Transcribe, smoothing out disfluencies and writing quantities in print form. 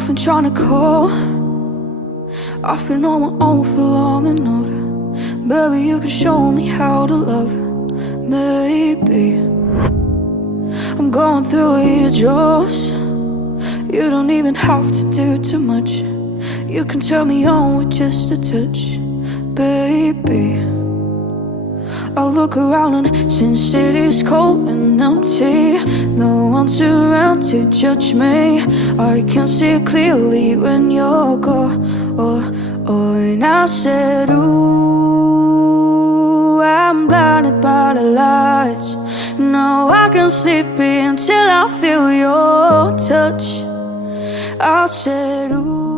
I've been trying to call, I've been on my own for long enough. Maybe you could show me how to love. Maybe I'm going through withdrawals. You don't even have to do too much. You can turn me on with just a touch, baby. I look around and since it is cold and empty, no one's around to judge me. I can see clearly when you're gone. And I said, ooh, I'm blinded by the lights. No, I can't sleep until I feel your touch. I said, ooh.